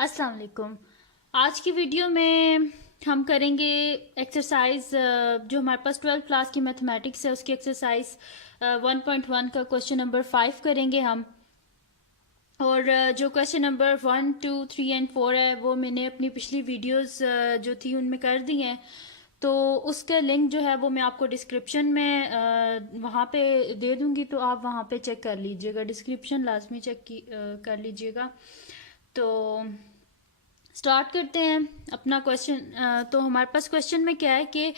अस्सलाम वालेकुम। आज की वीडियो में हम करेंगे एक्सरसाइज जो हमारे पास 12th क्लास की मैथमेटिक्स है उसकी एक्सरसाइज 1.1 का क्वेश्चन नंबर 5 करेंगे हम। और जो क्वेश्चन नंबर 1, 2, 3 एंड 4 है वो मैंने अपनी पिछली वीडियोस जो थी उनमें कर दी हैं, तो उसका लिंक जो है वो मैं आपको डिस्क्रिप्शन में वहाँ पे दे दूँगी, तो आप वहाँ पे चेक कर लीजिएगा। डिस्क्रिप्शन लाजमी चेक कर लीजिएगा। तो स्टार्ट करते हैं अपना क्वेश्चन। तो हमारे पास क्वेश्चन में क्या है कि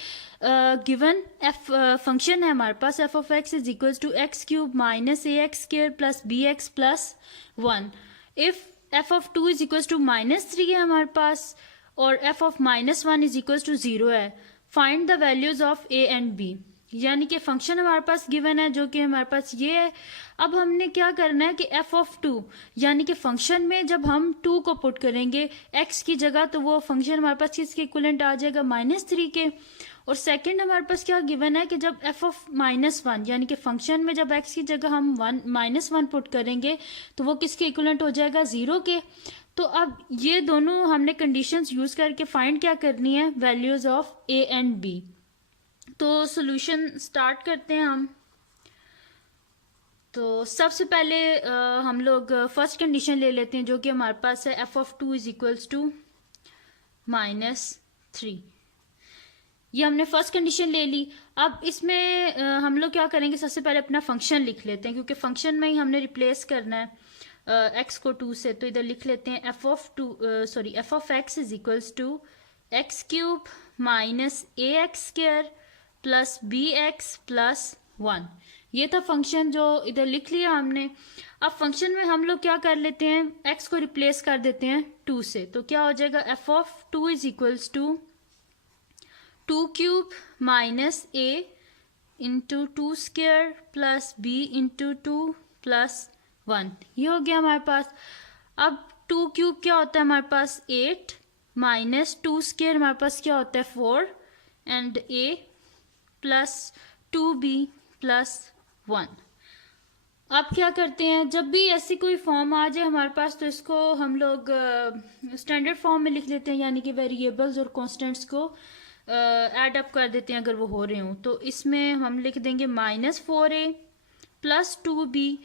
गिवन एफ फंक्शन है हमारे पास F of x is equals to x cube minus A x square plus B x plus 1। If F of 2 is equals to -3 है हमारे पास और F of -1 is equals to 0 है। Find the values of A and B, यानी कि function हमारे पास given है जो कि हमारे पास ये है। अब हमने क्या करना है कि एफ ऑफ 2 यानी कि फंक्शन में जब हम 2 को पुट करेंगे एक्स की जगह तो वो फंक्शन हमारे पास किसके इक्विवेलेंट आ जाएगा -3 के। और सेकंड हमारे पास क्या गिवन है कि जब एफ ऑफ -1 यानी कि फंक्शन में जब एक्स की जगह हम -1 पुट करेंगे तो वो किसके इक्विवेलेंट हो जाएगा 0 के। तो अब ये दोनों हमने कंडीशंस यूज करके फाइंड क्या करनी है, values of A and b. तो सॉल्यूशन स्टार्ट करते हैं हम। तो सबसे पहले हम लोग फर्स्ट कंडीशन ले लेते हैं जो कि हमारे पास है f of 2 is equals to -3। ये हमने फर्स्ट कंडीशन ले ली। अब इसमें हम लोग क्या करेंगे, सबसे पहले अपना फंक्शन लिख लेते हैं क्योंकि फंक्शन में ही हमने रिप्लेस करना है एक्स को 2 से। तो इधर लिख लेते हैं f of x is equals to x cube minus A x square plus B x plus 1। ये था फंक्शन जो इधर लिख लिया हमने। अब फंक्शन में हम लोग क्या कर लेते हैं, एक्स को रिप्लेस कर देते हैं 2 से। तो क्या हो जाएगा, f of 2 is equals to 2 cube minus a into 2 square plus b into 2 plus 1। ये हो गया हमारे पास। अब 2 क्यूब क्या होता है हमारे पास 8 माइनस 2 स्क्र हमारे पास क्या होता है 4 and A plus 2b plus 1। अब क्या करते हैं, जब भी ऐसी कोई फॉर्म आ जाए हमारे पास तो इसको हम लोग स्टैंडर्ड फॉर्म में लिख लेते हैं, यानी कि वेरिएबल्स और कांस्टेंट्स को ऐड अप कर देते हैं अगर वो हो रहे हों। तो इसमें हम लिख देंगे -4a प्लस 2b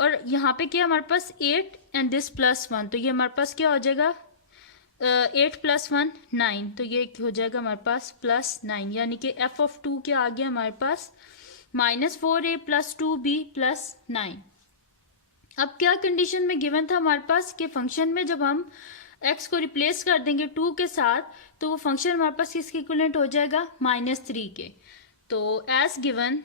और यहाँ पे क्या हमारे पास 8 एंड दिस प्लस 1। तो ये हमारे पास क्या हो जाएगा 8 प्लस 1 9। तो ये हो जाएगा हमारे पास प्लस 9, यानी कि एफ ऑफ 2 क्या आ गया हमारे पास -4a प्लस 2b प्लस 9। अब क्या कंडीशन में गिवन था हमारे पास कि फंक्शन में जब हम x को रिप्लेस कर देंगे 2 के साथ तो वो फंक्शन हमारे पास किसके इक्विवेलेंट हो जाएगा -3 के। तो as given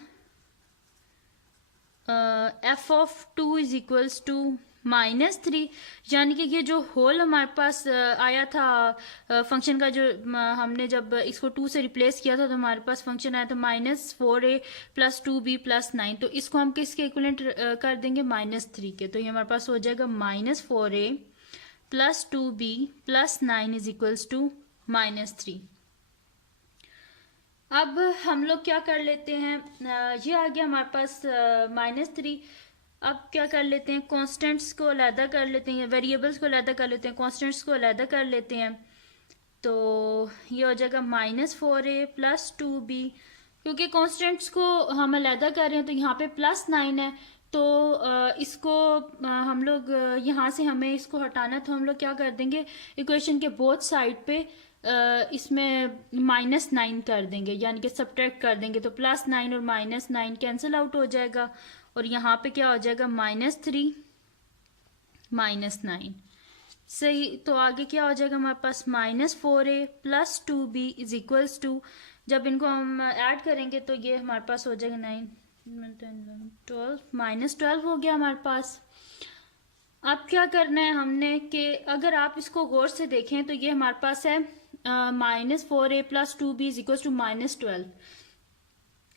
f of 2 is equals to -3, यानी कि ये जो होल हमारे पास आया था फंक्शन का, जो हमने जब इसको 2 से रिप्लेस किया था तो हमारे पास फंक्शन आया था -4a प्लस 2b प्लस 9। तो इसको हम किसके इक्विवेलेंट कर देंगे -3 के। तो ये हमारे पास हो जाएगा -4a plus 2b plus 9 is equals to -3। अब हम लोग क्या कर लेते हैं, ये आ गया हमारे पास -3। अब क्या कर लेते हैं, कांस्टेंट्स को अलहदा कर लेते हैं, वेरिएबल्स को अलहदा कर लेते हैं, कांस्टेंट्स को अलहदा कर लेते हैं। तो ये हो जाएगा -4a प्लस 2b। क्योंकि कांस्टेंट्स को हम अलहदा कर रहे हैं तो यहाँ पे +9 है, तो इसको हम लोग यहाँ से हमें इसको हटाना, तो हम लोग क्या कर देंगे इक्वेशन के बोथ साइड पे इसमें -9 कर देंगे, यानी कि सब्ट्रैक्ट कर देंगे। तो +9 और -9 कैंसिल आउट हो जाएगा और यहाँ पे क्या हो जाएगा -3 -9। सही, तो आगे क्या हो जाएगा हमारे पास -4a plus 2b is equals to, जब इनको हम ऐड करेंगे तो ये हमारे पास हो जाएगा 9 12 -12 हो गया हमारे पास। अब क्या करना है हमने कि अगर आप इसको गौर से देखें तो ये हमारे पास है -4a plus 2b is equals to -12,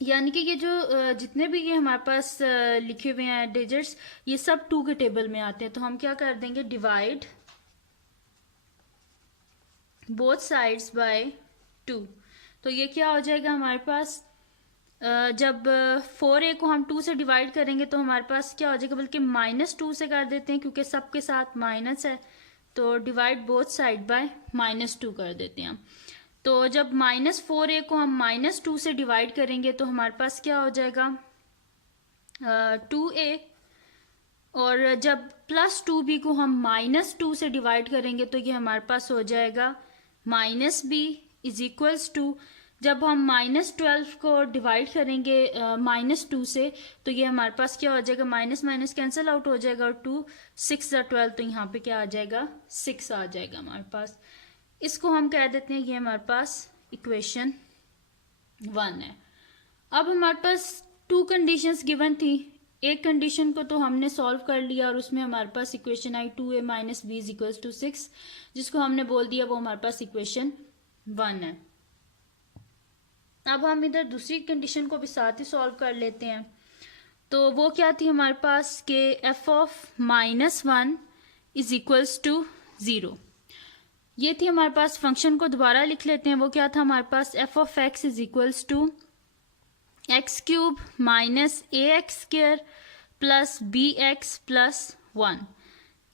यानी कि ये जो जितने भी ये हमारे पास लिखे हुए हैं डिजिट्स ये सब 2 के टेबल में आते हैं। तो हम क्या कर देंगे, डिवाइड बोथ साइड्स बाय 2। तो ये क्या हो जाएगा हमारे पास, जब 4a को हम 2 से डिवाइड करेंगे तो हमारे पास क्या हो जाएगा, बल्कि -2 से कर देते हैं क्योंकि सबके साथ माइनस है। तो डिवाइड बोथ साइड बाय -2 कर देते हैं हम। तो जब -4a को हम -2 से डिवाइड करेंगे तो हमारे पास क्या हो जाएगा 2a, और जब +2b को हम -2 से डिवाइड करेंगे तो ये हमारे पास हो जाएगा -b इज इक्वल्स टू, जब हम -12 को डिवाइड करेंगे -2 से तो ये हमारे पास क्या हो जाएगा, माइनस माइनस कैंसिल आउट हो जाएगा, और 2 6 12, तो यहाँ पे क्या आ जाएगा 6 आ जाएगा हमारे पास। इसको हम कह देते हैं ये हमारे पास इक्वेशन 1 है। अब हमारे पास 2 कंडीशंस गिवन थी, एक कंडीशन को तो हमने सॉल्व कर लिया और उसमें हमारे पास इक्वेशन आई 2a - b = 6, जिसको हमने बोल दिया वो हमारे पास इक्वेशन 1 है। अब हम इधर दूसरी कंडीशन को भी साथ ही सॉल्व कर लेते हैं। तो वो क्या थी हमारे पास कि f of -1 is equals to 0। ये थी हमारे पास, फंक्शन को दोबारा लिख लेते हैं। वो क्या था हमारे पास, f of x is equals to x³ - ax² plus bx plus 1।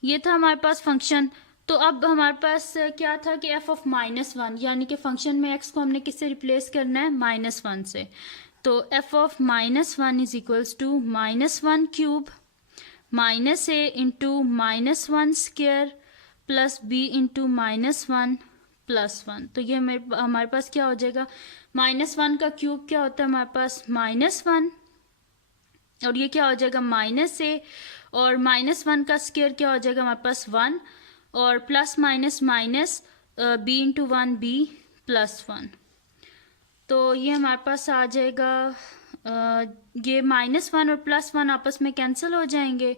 ये था हमारे पास फंक्शन। तो अब हमारे पास क्या था कि f ऑफ -1, यानी कि फंक्शन में x को हमने किससे रिप्लेस करना है, -1 से। तो f of -1 is equals to -1³ -a into -1² plus b into -1 plus 1। तो ये हमारे पास क्या हो जाएगा, -1 का क्यूब क्या होता है हमारे पास -1, और ये क्या हो जाएगा -a, और -1 का स्क्वायर क्या हो जाएगा हमारे पास 1, और plus minus minus b into 1 b plus 1। तो ये हमारे पास आ जाएगा ये -1 और +1 आपस में कैंसिल हो जाएंगे।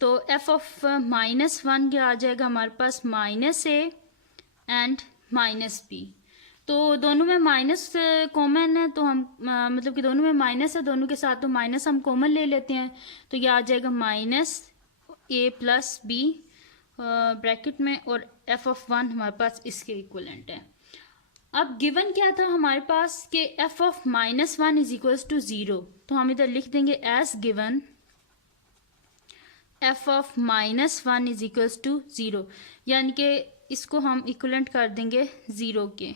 तो f ऑफ -1 क्या आ जाएगा हमारे पास, -a एंड -b। तो दोनों में माइनस कॉमन है, तो हम मतलब कि दोनों में माइनस है, दोनों के साथ तो माइनस हम कॉमन ले लेते हैं। तो ये आ जाएगा -a प्लस b ब्रैकेट में, और f ऑफ 1 हमारे पास इसके इक्वलेंट है। अब गिवन क्या था हमारे पास कि f of -1 is equals to 0, तो हम इधर लिख देंगे as given f of -1 is equals to 0, यानी कि इसको हम इक्वलेंट कर देंगे 0 के।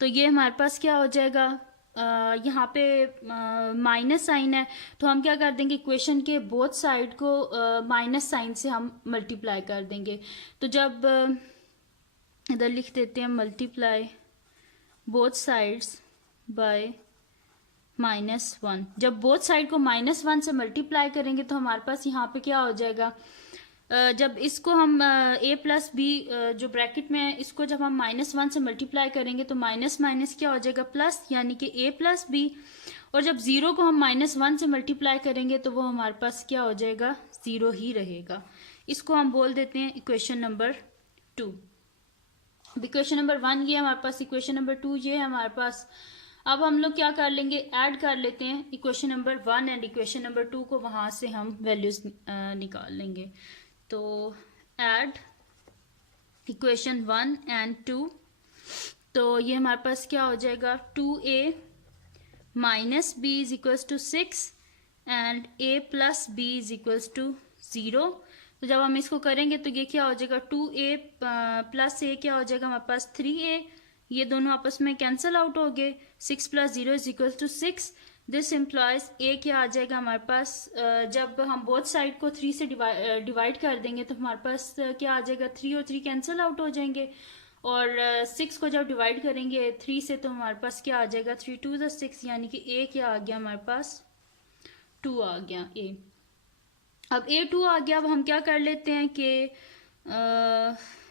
तो ये हमारे पास क्या हो जाएगा, यहाँ पे माइनस साइन है, तो हम क्या कर देंगे, इक्वेशन के बोथ साइड को माइनस साइन से हम मल्टीप्लाई कर देंगे। तो जब इधर लिख देते हैं मल्टीप्लाई बोथ साइड्स बाय -1। जब बोथ साइड को -1 से मल्टीप्लाई करेंगे तो हमारे पास यहाँ पे क्या हो जाएगा, जब इसको हम a प्लस बी जो ब्रैकेट में है, इसको जब हम -1 से मल्टीप्लाई करेंगे तो माइनस माइनस क्या हो जाएगा प्लस, यानी कि a प्लस बी, और जब 0 को हम -1 से मल्टीप्लाई करेंगे तो वो हमारे पास क्या हो जाएगा, 0 ही रहेगा। इसको हम बोल देते हैं इक्वेशन नंबर 2। इक्वेशन नंबर 1 ये हमारे पास, इक्वेशन नंबर 2 ये है हमारे पास। अब हम लोग क्या कर लेंगे, ऐड कर लेते हैं equation number 1 and equation number 2 को, वहां से हम वैल्यूज निकाल लेंगे। तो ऐड इक्वेशन 1 एंड 2, तो ये हमारे पास क्या हो जाएगा, 2a minus b is equals to 6 and a plus b is equals to 0। तो जब हम इसको करेंगे तो ये क्या हो जाएगा, 2a प्लस a क्या हो जाएगा हमारे पास 3a, ये दोनों आपस में कैंसिल आउट हो गए, 6 plus 0 is equal to 6। This implies a क्या आ जाएगा हमारे पास, जब हम बोथ साइड को 3 से डिवाइड कर देंगे तो हमारे पास क्या आ जाएगा, 3 और 3 कैंसिल आउट हो जाएंगे, और 6 को जब डिवाइड करेंगे 3 से तो हमारे पास क्या आ जाएगा, 3 2 = 6, यानी कि a क्या आ गया हमारे पास 2 आ गया a। अब a 2 आ गया। अब हम क्या कर लेते हैं कि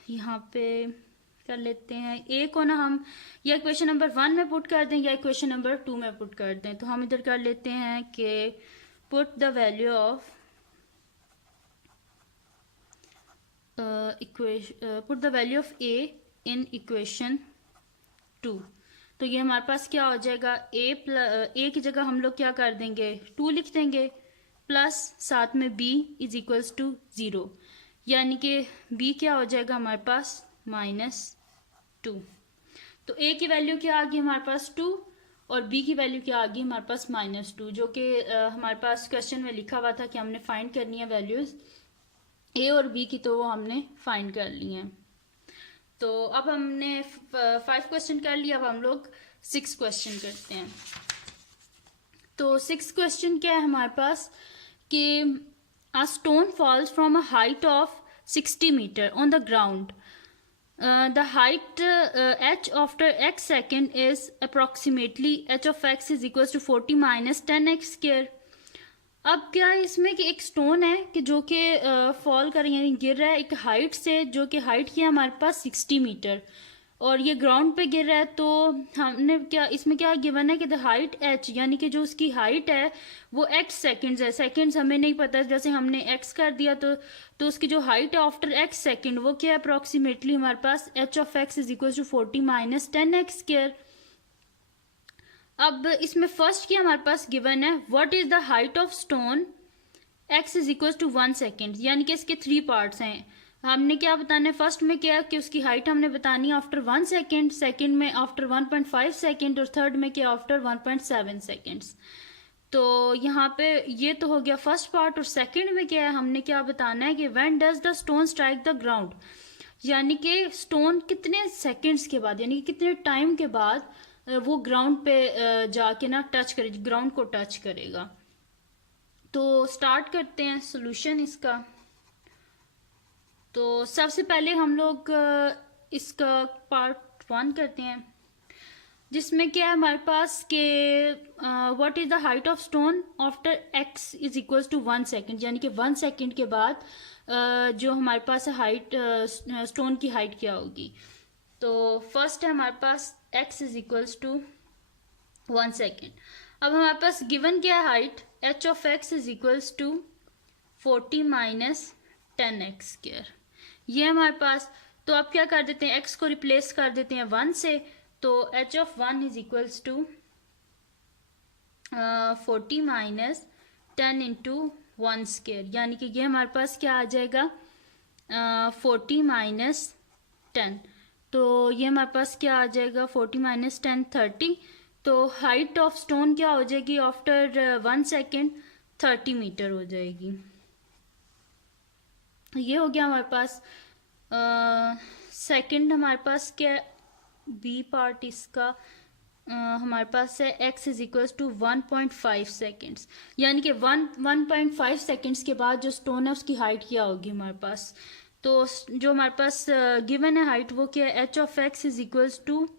यहाँ पे कर लेते हैं a को ना हम या इक्वेशन नंबर 1 में पुट कर दें या इक्वेशन नंबर 2 में पुट कर दें। तो हम इधर कर लेते हैं कि put the value of put the value of a in equation 2। तो ये हमारे पास क्या हो जाएगा, a की जगह हम लोग क्या कर देंगे 2 लिख देंगे, प्लस साथ में b इज इक्वल्स टू 0, यानी कि b क्या हो जाएगा हमारे पास -2। तो a की वैल्यू क्या आ गई हमारे पास 2 और b की वैल्यू क्या आ गई हमारे पास -2, जो कि हमारे पास क्वेश्चन में लिखा हुआ था कि हमने फाइंड करनी है वैल्यूज ए और बी की, तो वो हमने फाइंड कर ली हैं। तो अब हमने 5 क्वेश्चन कर लिया, अब हम लोग 6 क्वेश्चन करते हैं। तो 6 क्वेश्चन क्या है हमारे पास कि a stone falls from a height of 60 metre on the ground. The height h after x second is approximately h of x is equals to 40 minus 10x square। अब क्या है इसमें कि एक स्टोन है कि जो कि फॉल कर यानी गिर रहा है एक हाइट से, जो कि हाइट की है हमारे पास 60 मीटर, और ये ग्राउंड पे गिर रहा है। तो हमने क्या इसमें क्या गिवन है कि द हाइट h, यानी कि जो उसकी हाइट है वो x सेकेंड्स है। सेकेंड्स हमें नहीं पता, जैसे हमने x कर दिया तो उसकी जो हाइट है आफ्टर x सेकेंड वो क्या है अप्रॉक्सीमेटली हमारे पास h of x is equal to 40 minus 10x square. अब इसमें फर्स्ट की हमारे पास गिवन है what is the height of stone x is equal to 1 second, यानी कि इसके 3 पार्ट्स हैं। हमने क्या बताना है, फर्स्ट में क्या कि उसकी हाइट हमने बतानी है आफ्टर 1 सेकेंड, सेकेंड में आफ्टर 1.5 सेकेंड, और थर्ड में क्या आफ्टर 1.7 सेकेंड्स। तो यहाँ पे ये तो हो गया फर्स्ट पार्ट। और सेकेंड में क्या है, हमने क्या बताना है कि when does the stone strike the ground, यानी कि स्टोन कितने सेकेंड्स के बाद, यानी कि कितने टाइम के बाद वो ग्राउंड पे जाके ना टच करे, ग्राउंड को टच करेगा। तो स्टार्ट करते हैं सोल्यूशन इसका। तो सबसे पहले हम लोग इसका पार्ट 1 करते हैं, जिसमें क्या है हमारे पास के what is the height of stone after x is equals to 1 second, यानी कि 1 सेकेंड के बाद जो हमारे पास हाइट स्टोन की हाइट क्या होगी। तो फर्स्ट है हमारे पास x is equals to 1 second. अब हमारे पास गिवन क्या है height h of x is equals to 40 minus 10x square, ये हमारे पास। तो अब क्या कर देते हैं, x को रिप्लेस कर देते हैं 1 से, तो h of 1 is equals to 40 minus 10 into 1 square, यानी कि ये हमारे पास क्या आ जाएगा 40 माइनस 10। तो ये हमारे पास क्या आ जाएगा 40 माइनस 10 30। तो हाइट ऑफ स्टोन क्या हो जाएगी आफ्टर 1 सेकेंड 30 मीटर हो जाएगी। ये हो गया हमारे पास। सेकंड हमारे पास क्या बी पार्ट इसका हमारे पास है x is equals to 1.5 seconds, यानी कि 1.5 सेकेंड्स के बाद जो स्टोन है उसकी हाइट क्या होगी हमारे पास। तो जो हमारे पास गिवन है हाइट वो क्या है h of x is equals to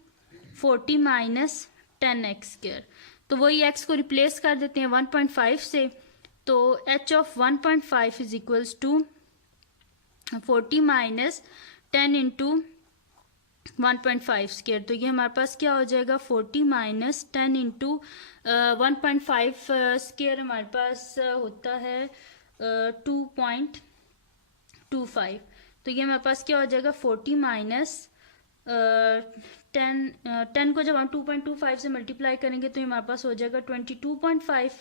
40 minus 10x square. तो वही x को रिप्लेस कर देते हैं 1.5 से, तो h of 1.5 is equals to 40 minus 10 into 1.5 square. तो ये हमारे पास क्या हो जाएगा 40 माइनस 10 इंटू 1.5 स्क्वायर हमारे पास होता है 2.25। तो ये हमारे पास क्या हो जाएगा 40 माइनस 10 को जब हम 2.25 से मल्टीप्लाई करेंगे तो ये हमारे पास हो जाएगा 22.5।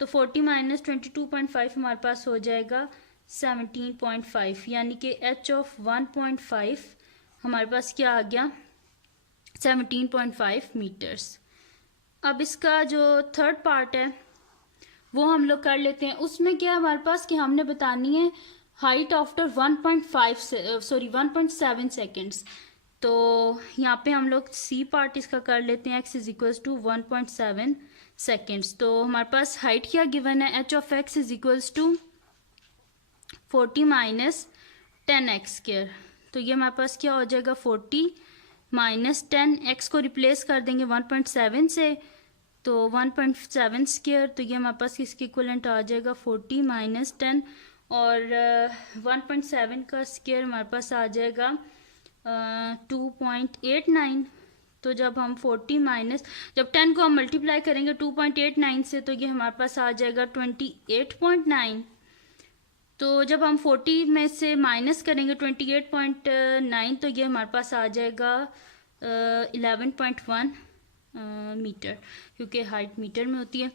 तो 40 माइनस 22.5 हमारे पास हो जाएगा 17.5, यानी कि h ऑफ 1.5 हमारे पास क्या आ गया 17.5 मीटर्स। अब इसका जो थर्ड पार्ट है वो हम लोग कर लेते हैं। उसमें क्या हमारे पास कि हमने बतानी है हाइट आफ्टर 1.7 सेकेंड्स। तो यहाँ पे हम लोग सी पार्ट इसका कर लेते हैं x is equals to 1.7 seconds. तो हमारे पास हाइट क्या गिवन है h of x is equals to 40 minus 10x square. तो ये हमारे पास क्या हो जाएगा 40 माइनस 10, x को रिप्लेस कर देंगे 1.7 से, तो 1.7 स्क्वायर। तो ये हमारे पास इसके इक्वलेंट आ जाएगा 40 माइनस 10, और 1.7 का स्क्वायर हमारे पास आ जाएगा 2.89। तो जब हम 40 माइनस जब 10 को हम मल्टीप्लाई करेंगे 2.89 से, तो ये हमारे पास आ जाएगा 28.9। तो जब हम 40 में से माइनस करेंगे 28.9, तो ये हमारे पास आ जाएगा 11.1 मीटर, क्योंकि हाइट मीटर में होती है।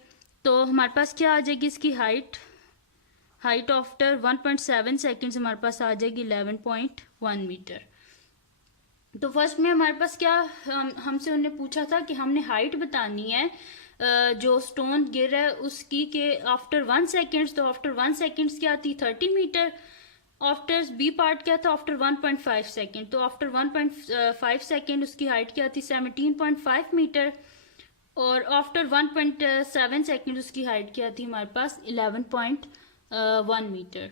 तो हमारे पास क्या आ जाएगी इसकी हाइट आफ्टर 1.7 सेकेंड्स हमारे पास आ जाएगी 11.1 मीटर। तो फर्स्ट में हमारे पास क्या हमसे उन्होंने पूछा था कि हमने हाइट बतानी है जो स्टोन गिर रहा है उसकी के आफ्टर 1 सेकेंड्स। तो आफ्टर 1 सेकेंड्स क्या आती 30 मीटर। आफ्टर बी पार्ट क्या था, आफ्टर 1.5 सेकेंड, तो आफ्टर 1.5 सेकेंड उसकी हाइट क्या थी 17.5 मीटर, और आफ्टर 1.7 सेकेंड उसकी हाइट क्या थी हमारे पास 11.1 मीटर।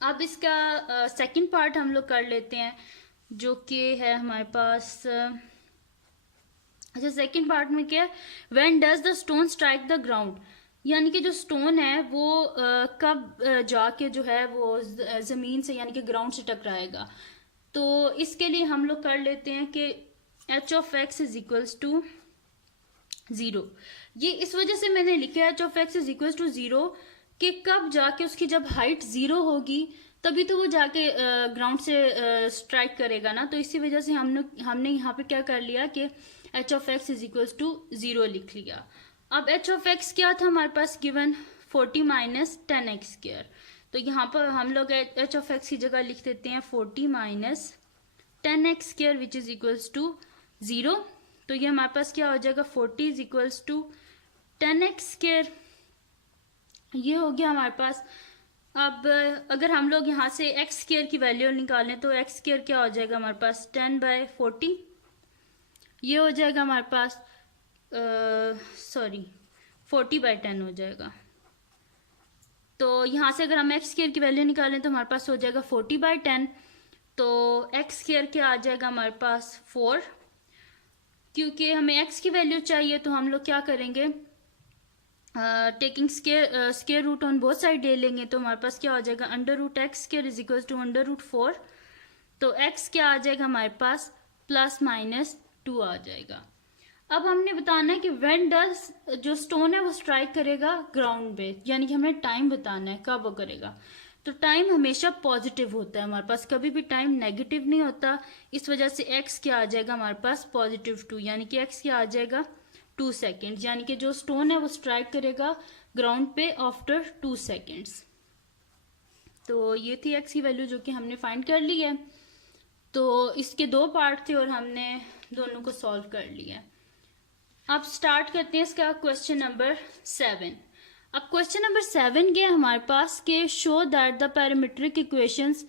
अब इसका सेकंड पार्ट हम लोग कर लेते हैं, जो कि है हमारे पास अच्छा सेकंड पार्ट में क्या है, when does the stone strike the ground, यानी कि जो स्टोन है वो कब जाके जो है वो ज़मीन से यानी कि ग्राउंड से टकराएगा। तो इसके लिए हम लोग कर लेते हैं कि h of x is equals to 0। ये इस वजह से मैंने लिखा है h of x is equals to 0 कि कब जाके उसकी जब हाइट 0 होगी तभी तो वो जाके ग्राउंड से स्ट्राइक करेगा ना। तो इसी वजह से हमने यहाँ पे क्या कर लिया कि h of x is equals to 0 लिख लिया। अब एच ऑफ एक्स क्या था हमारे पास गिवन 40 माइनस 10x स्क्वायर, तो यहाँ पर हम लोग एच ऑफ एक्स की जगह लिख देते हैं 40 minus 10x square which is equals to 0। तो ये हमारे पास क्या हो जाएगा 40 is equals to 10x square, ये हो गया हमारे पास। अब अगर हम लोग यहाँ से x स्क्वायर की वैल्यू निकालें तो x स्क्वायर क्या हो जाएगा हमारे पास 10/40, ये हो जाएगा हमारे पास 40/10 हो जाएगा। तो यहाँ से अगर हम x स्क्वायर की वैल्यू निकालें तो हमारे पास हो जाएगा 40/10, तो x स्क्वायर क्या आ जाएगा हमारे पास 4। क्योंकि हमें x की वैल्यू चाहिए तो हम लोग क्या करेंगे, taking square root on both side ले लेंगे, तो हमारे पास क्या हो जाएगा √x square is equal to √4। तो x क्या आ जाएगा हमारे पास ±2 आ जाएगा। अब हमने बताना है कि व्हेन डज जो स्टोन है वो स्ट्राइक करेगा ग्राउंड पे, यानी कि हमें टाइम बताना है कब वो करेगा। तो टाइम हमेशा पॉजिटिव होता है हमारे पास, कभी भी टाइम नेगेटिव नहीं होता। इस वजह से x क्या आ जाएगा हमारे पास +2, यानी कि x क्या आ जाएगा 2 सेकेंड्स, यानी कि जो स्टोन है वो स्ट्राइक करेगा ग्राउंड पे आफ्टर 2 सेकेंड्स। तो ये थी x की वैल्यू जो कि हमने फाइंड कर ली है। तो इसके 2 पार्ट थे और हमने दोनों को सॉल्व कर लिया है। अब स्टार्ट करते हैं इसका क्वेश्चन नंबर 7। अब क्वेश्चन नंबर 7 के हमारे पास के show that the parametric equations,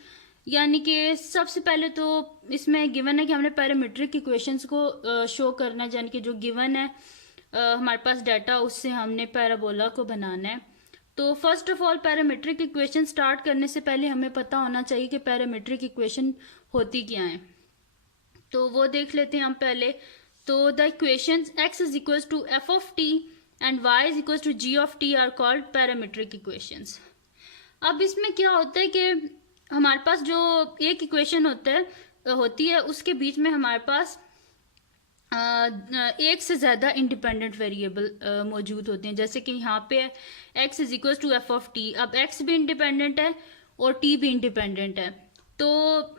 यानी कि सबसे पहले तो इसमें गिवन है कि हमने पैरामीट्रिक इक्वेशंस को शो करना है, यानी कि जो गिवन है हमारे पास डाटा उससे हमने पैराबोला को बनाना है। तो first of all parametric equation start करने से पहले हमें पता होना चाहिए कि पैरामीट्रिक इक्वेशन होती क्या है, तो वो देख लेते हैं हम पहले। तो the equations x is equals to f of t and y is equals to g of t are called parametric equations. अब इसमें क्या होता है कि हमारे पास जो एक इक्वेशन होती है उसके बीच में हमारे पास एक से ज़्यादा इंडिपेंडेंट वेरिएबल मौजूद होते हैं। जैसे कि यहाँ पे x is equals to f of t, अब x भी इंडिपेंडेंट है और t भी इंडिपेंडेंट है। तो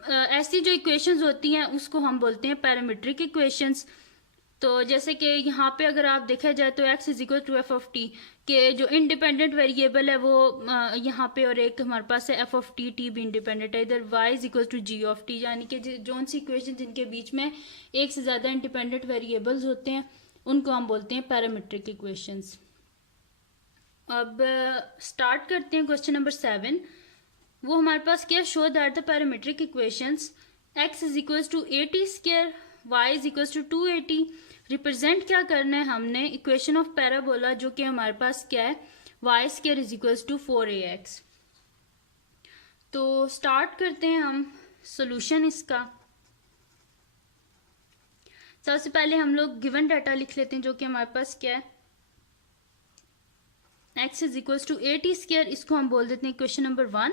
ऐसी जो इक्वेशंस होती हैं उसको हम बोलते हैं पैरामीट्रिक इक्वेशंस। तो जैसे कि यहाँ पे अगर आप देखा जाए तो x is equal to f of t के जो इंडिपेंडेंट वेरिएबल है वो यहाँ पे, और एक हमारे पास है f ऑफ t, t भी इंडिपेंडेंट है। इधर y is equal to g of t, यानी कि जोन सी इक्वेशन जिनके बीच में एक से ज़्यादा इंडिपेंडेंट वेरिएबल्स होते हैं उनको हम बोलते हैं पैरामीट्रिक इक्वेशंस। अब स्टार्ट करते हैं क्वेश्चन नंबर 7। वो हमारे पास क्या, show that the parametric equations x is equal to 80 square, y is equal to 280। Represent क्या करना है हमने, इक्वेशन ऑफ पैराबोला, जो कि हमारे पास क्या है y square is equal to 4ax। तो स्टार्ट करते हैं हम सोल्यूशन इसका। सबसे पहले हम लोग गिवन डाटा लिख लेते हैं, जो कि हमारे पास क्या है x is equal to 80 square, इसको हम बोल देते हैं इक्वेशन नंबर 1।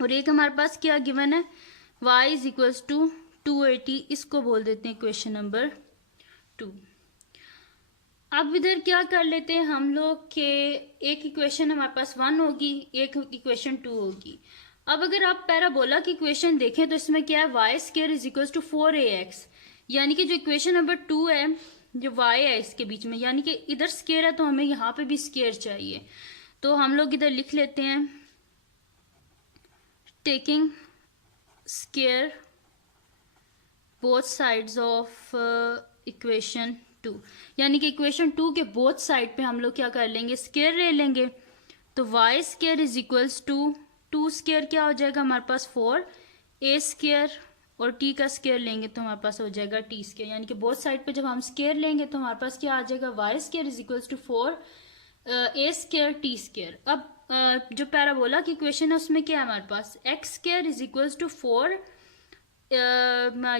और एक हमारे पास क्या गिवन है y इज इक्वल टू 280, इसको बोल देते हैं इक्वेशन नंबर 2। अब इधर क्या कर लेते हैं हम लोग के एक इक्वेशन हमारे पास 1 होगी, एक इक्वेशन 2 होगी। अब अगर आप पैराबोला की इक्वेशन देखें तो इसमें क्या है y square is equal to 4ax, यानी कि जो इक्वेशन नंबर 2 है जो y है इसके बीच में, यानी कि इधर स्क्वायर है तो हमें यहाँ पे भी स्क्वायर चाहिए। तो हम लोग इधर लिख लेते हैं taking square both sides of equation 2, यानी कि इक्वेशन 2 के बोथ साइड पे हम लोग क्या कर लेंगे स्क्वायर ले लेंगे। तो y square is equals to two square क्या हो जाएगा हमारे पास 4, ए स्केयर और टी का स्केयर लेंगे तो हमारे पास हो जाएगा टी स्केयर, यानी कि बोथ साइड पे जब हम स्केयर लेंगे तो हमारे पास क्या आ जाएगा y square is equals to 4 a square t square. अब जो पैराबोला की इक्वेशन है उसमें क्या है हमारे पास X square is equals to 4,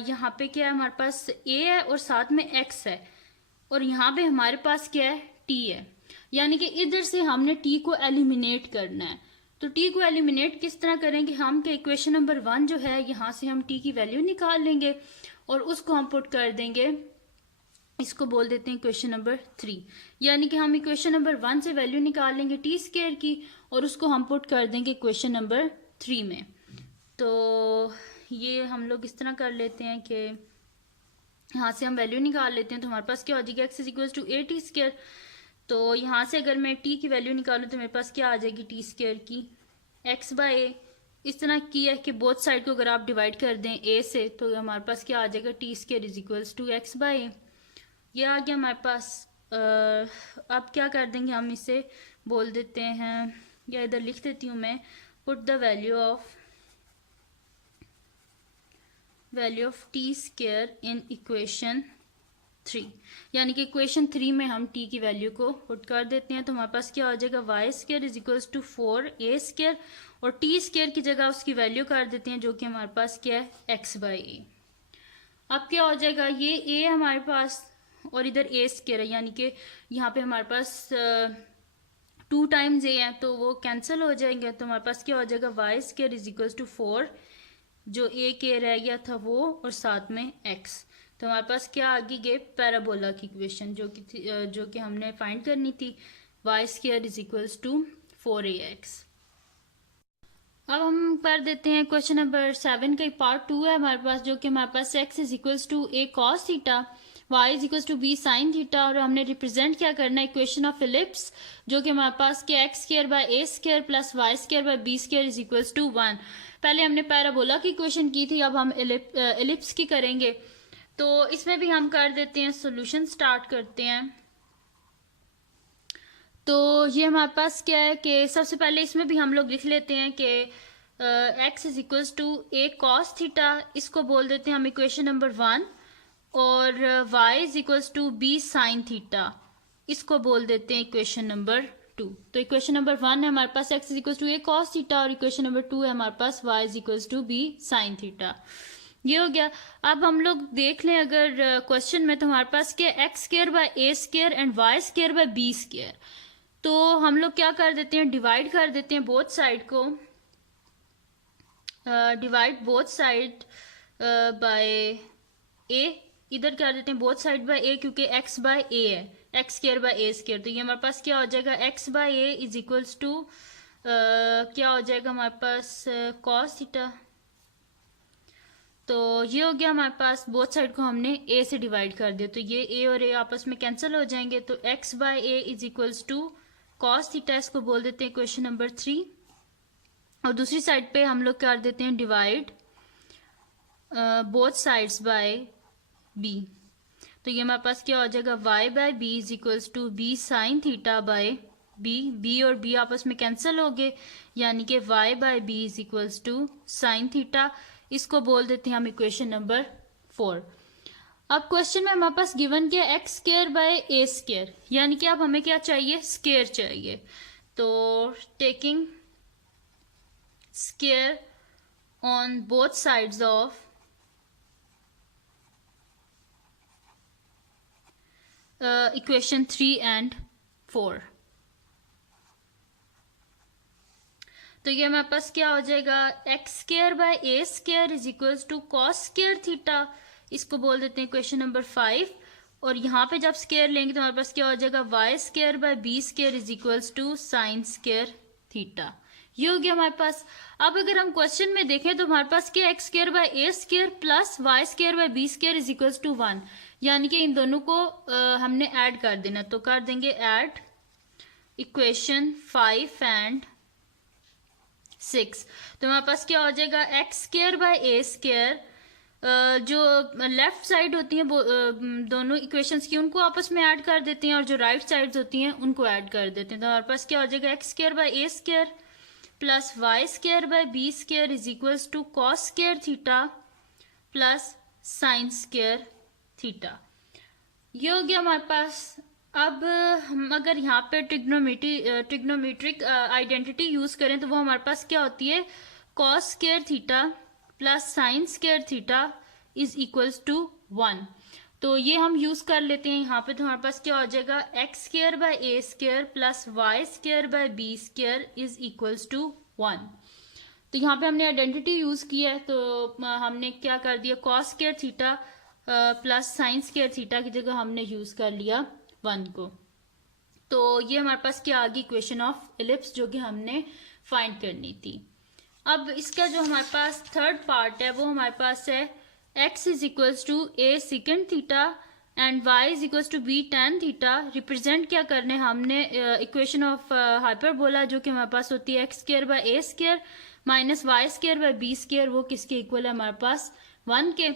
यहाँ पे क्या है हमारे पास ए है और साथ में एक्स है और यहाँ पे हमारे पास क्या है टी है, यानी कि इधर से हमने टी को एलिमिनेट करना है। तो टी को एलिमिनेट किस तरह करेंगे हम कि इक्वेशन नंबर 1 जो है यहाँ से हम टी की वैल्यू निकाल लेंगे और उसको हम पुट कर देंगे, इसको बोल देते हैं इक्वेशन नंबर 3, यानी कि हम इक्वेशन नंबर 1 से वैल्यू निकाल लेंगे टी स्केयर की और उसको हम पुट कर देंगे इक्वेशन नंबर 3 में। तो ये हम लोग इस तरह कर लेते हैं कि यहाँ से हम वैल्यू निकाल लेते हैं तो हमारे पास क्या हो जाएगा x is equal to a t square. तो यहाँ से अगर मैं टी की वैल्यू निकालूँ तो मेरे पास क्या आ जाएगी टी स्केयर की एक्स बाय ए। इस तरह की है कि बोथ साइड को अगर आप डिवाइड कर दें ए से तो हमारे पास क्या आ जाएगा T square is equals to X by A. ये आ गया हमारे पास। अब क्या कर देंगे हम इसे बोल देते हैं या इधर लिख देती हूँ मैं put the value of T square in equation 3, यानी कि इक्वेशन 3 में हम टी की वैल्यू को पुट कर देते हैं तो हमारे पास क्या हो जाएगा y square is equals to 4 a square और टी स्केयर की जगह उसकी वैल्यू कर देते हैं जो कि हमारे पास क्या है एक्स बाई ए। अब क्या हो जाएगा ये ए हमारे पास और इधर ए स्केयर है, यानी कि यहाँ पे हमारे पास 2 टाइम्स ए है तो वो कैंसिल हो जाएंगे तो हमारे पास क्या हो जाएगा y square is equals to 4 जो ए के रह गया था वो और साथ में एक्स। तो हमारे पास क्या आ गई पैराबोला की इक्वेशन जो कि हमने फाइंड करनी थी y square is equals to 4ax। अब हम कर देते हैं क्वेश्चन नंबर 7 का पार्ट 2 है हमारे पास जो कि हमारे पास x is equals to a cos theta y is equals to b sine theta और हमने रिप्रेजेंट क्या करना है इक्वेशन ऑफ इलिप्स जो कि हमारे पास क्या x square by a square plus y square by b square is equals to 1। पहले हमने पैराबोला की इक्वेशन की थी, अब हम इलिप्स की करेंगे तो इसमें भी हम कर देते हैं सोल्यूशन स्टार्ट करते हैं। तो ये हमारे पास क्या है कि सबसे पहले इसमें भी हम लोग लिख लेते हैं कि x is equals to a cos theta, इसको बोल देते हैं हम इक्वेशन नंबर 1 और y is equals to b sine theta, इसको बोल देते हैं इक्वेशन नंबर 2। तो इक्वेशन नंबर 1 है हमारे पास x is equals to a cos theta और इक्वेशन नंबर 2 है हमारे पास y is equals to b sine theta. ये हो गया। अब हम लोग देख लें अगर क्वेश्चन में तो हमारे पास क्या x square by a square and y square by b square, तो हम लोग क्या कर देते हैं डिवाइड कर देते हैं बोथ साइड को, डिवाइड बोथ साइड बाय ए, इधर कर देते हैं बोथ साइड बाय ए क्योंकि एक्स बाय ए है x square by a square, तो ये हमारे पास क्या हो जाएगा x by A is equals to क्या हो जाएगा हमारे पास कॉस थीटा। तो ये हो गया हमारे पास, बोथ साइड को हमने a से डिवाइड कर दिया तो ये a और a आपस में कैंसिल हो जाएंगे तो x by A is equals to cos theta, इसको बोल देते हैं क्वेश्चन नंबर 3 और दूसरी साइड पे हम लोग कर देते हैं divide both sides by b। तो ये हमारे पास क्या हो जाएगा y by B is equals to b sine theta by b और b आपस में कैंसिल हो गए यानी कि y by B is equals to sine theta, इसको बोल देते हैं हम इक्वेशन नंबर 4। अब क्वेश्चन में हमारे पास गिवन क्या x square by a square, यानी कि अब हमें क्या चाहिए स्केयर चाहिए, तो taking square on both sides of equation 3 and 4। तो ये हमारे पास क्या हो जाएगा x square by a square is equals to cos square theta, इसको बोल देते हैं क्वेश्चन नंबर 5 और यहाँ पे जब स्केयर लेंगे तो हमारे पास क्या हो जाएगा y square by b square is equals to sine square theta. ये हो गया हमारे पास। अब अगर हम क्वेश्चन में देखें तो हमारे पास क्या x square by a square plus y square by b square is equals to 1, यानी कि इन दोनों को हमने ऐड कर देना, तो कर देंगे ऐड इक्वेशन 5 एंड 6। तो हमारे पास क्या हो जाएगा x square by a square, जो लेफ्ट साइड होती हैं दोनों इक्वेशंस की उनको आपस में ऐड कर देते हैं और जो राइट साइड्स होती हैं उनको ऐड कर देते हैं, तो हमारे पास क्या हो जाएगा x square by a square plus y square by B square is equals to cos square theta plus sine square theta. ये हो गया हमारे पास। अब हम अगर यहाँ पे ट्रिग्नोमेट्रिक आइडेंटिटी यूज करें तो वो हमारे पास क्या होती है, cos square theta plus sine square theta is equals to 1। तो ये हम यूज कर लेते हैं यहाँ पे। तो हमारे पास क्या हो जाएगा, x square by A square plus y square by B square is equals to 1। तो यहाँ पे हमने आइडेंटिटी यूज किया है, तो हमने क्या कर दिया, cos square theta plus sine square theta की जगह हमने यूज कर लिया 1 को। तो ये हमारे पास क्या आ गई, इक्वेशन ऑफ एलिप्स, जो कि हमने फाइंड करनी थी। अब इसका जो हमारे पास थर्ड पार्ट है वो हमारे पास है x is equals to A secant theta and y is equals to b tan theta. Represent क्या करने हमने, इक्वेशन ऑफ हाइपरबोला जो कि हमारे पास होती है x square by A square minus y square by B square, वो किसके इक्वल है हमारे पास 1 के।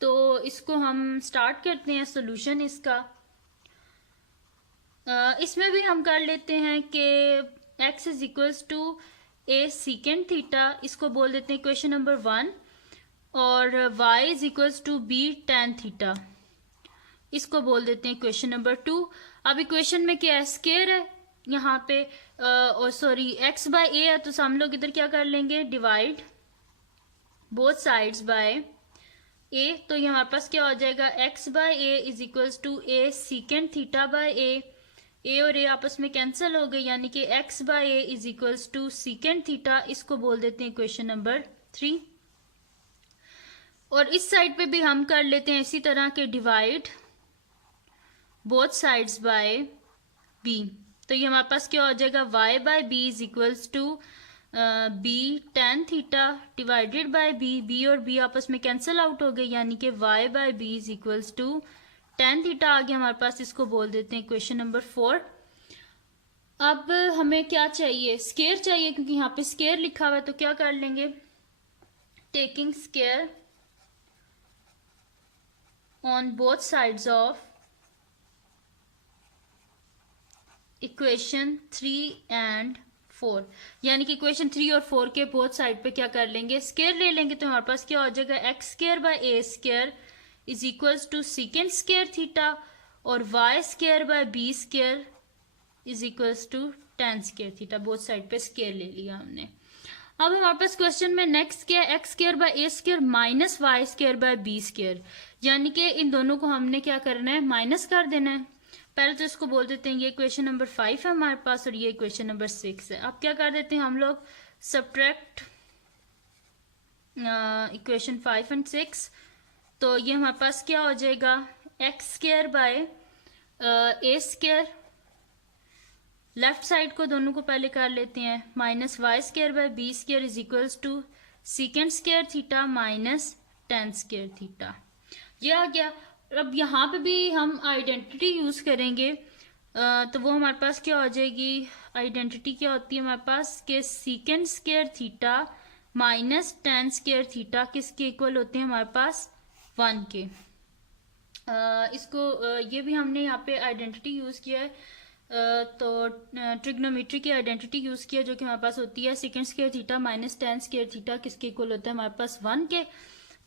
तो इसको हम स्टार्ट करते हैं सोल्यूशन इसका। इसमें भी हम कर लेते हैं कि x is equals to A secant theta, इसको बोल देते हैं इक्वेशन नंबर 1, और y is equals to b tan theta, इसको बोल देते हैं इक्वेशन नंबर 2। अब इक्वेशन में क्या है, स्क्वायर है यहाँ पे, और सॉरी x बाय ए है, तो हम लोग इधर क्या कर लेंगे, divide both sides by a। तो ये हमारे पास क्या हो जाएगा, x by A is equals to A secant theta by A और ए आपस में कैंसिल हो गए, यानी कि x by A is equals to secant theta, इसको बोल देते हैं इक्वेशन नंबर 3। और इस साइड पे भी हम कर लेते हैं इसी तरह के, divide both sides by b। तो ये हमारे पास क्या हो जाएगा, y by B is equals to b tan theta divided by b और b आपस में कैंसिल आउट हो गए, यानी कि y by B is equals to tan theta आ गया हमारे पास, इसको बोल देते हैं इक्वेशन नंबर 4। अब हमें क्या चाहिए, स्क्वायर चाहिए, क्योंकि यहाँ पे स्क्वायर लिखा हुआ है। तो क्या कर लेंगे, taking square on both sides of equation 3 and 4, यानी कि इक्वेशन 3 और 4 के बोथ साइड पे क्या कर लेंगे, स्क्वायर ले लेंगे। तो हमारे पास क्या हो जाएगा, x square by A square is equals to secant square theta और Y square by B square is equals to tan square theta. Both side पे स्क्वायर ले लिया हमने। अब हमारे पास क्वेश्चन में नेक्स्ट क्या है, x square by A square minus y square by B square, यानी कि इन दोनों को हमने क्या करना है, माइनस कर देना है। पहले तो इसको बोल देते हैं, ये इक्वेशन नंबर 5 है हमारे पास और ये इक्वेशन नंबर 6 है। अब क्या कर देते हैं हम लोग, सब्ट्रैक्ट इक्वेशन 5 एंड 6। तो ये हमारे पास क्या हो जाएगा, x square by A square, left side को दोनों को पहले कर लेते हैं, minus y square by B square is equals to secant square theta minus tan square theta. ये आ गया। अब यहाँ पे भी हम आइडेंटिटी यूज करेंगे, तो वो हमारे पास क्या हो जाएगी, आइडेंटिटी क्या होती है हमारे पास, के secant square theta minus tan square theta किसके इक्वल होते हैं हमारे पास 1 के। ये भी हमने यहाँ पे आइडेंटिटी यूज किया है, तो ट्रिग्नोमेट्री की आइडेंटिटी यूज किया, जो कि हमारे पास होती है second square theta minus tan square theta किसके इक्वल होता है हमारे पास 1 के।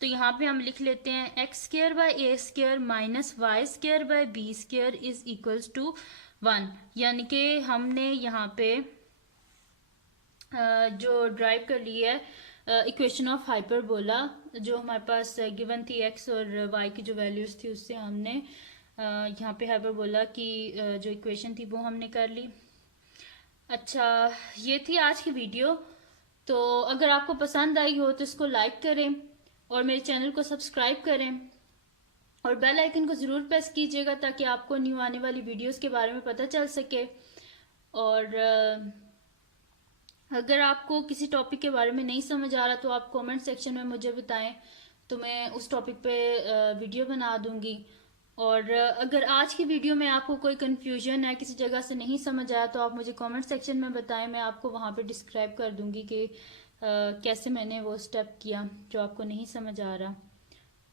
तो यहाँ पे हम लिख लेते हैं x square by A square minus y square by B square is equals to 1, यानी कि हमने यहाँ पे जो ड्राइव कर ली है इक्वेशन ऑफ हाइपरबोला, जो हमारे पास गिवन थी एक्स और वाई की जो वैल्यूज थी, उससे हमने यहाँ पे हाइपरबोला की जो इक्वेशन थी वो हमने कर ली। अच्छा, ये थी आज की वीडियो। तो अगर आपको पसंद आई हो तो इसको लाइक करें और मेरे चैनल को सब्सक्राइब करें और बेल आइकन को ज़रूर प्रेस कीजिएगा, ताकि आपको न्यू आने वाली वीडियोस के बारे में पता चल सके। और अगर आपको किसी टॉपिक के बारे में नहीं समझ आ रहा तो आप कमेंट सेक्शन में मुझे बताएं, तो मैं उस टॉपिक पे वीडियो बना दूंगी। और अगर आज की वीडियो में आपको कोई कन्फ्यूजन है, किसी जगह से नहीं समझ आया, तो आप मुझे कमेंट सेक्शन में बताएं, मैं आपको वहाँ पे डिस्क्राइब कर दूंगी कि कैसे मैंने वो स्टेप किया जो आपको नहीं समझ आ रहा।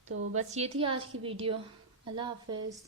तो बस ये थी आज की वीडियो। अल्लाह हाफिज़।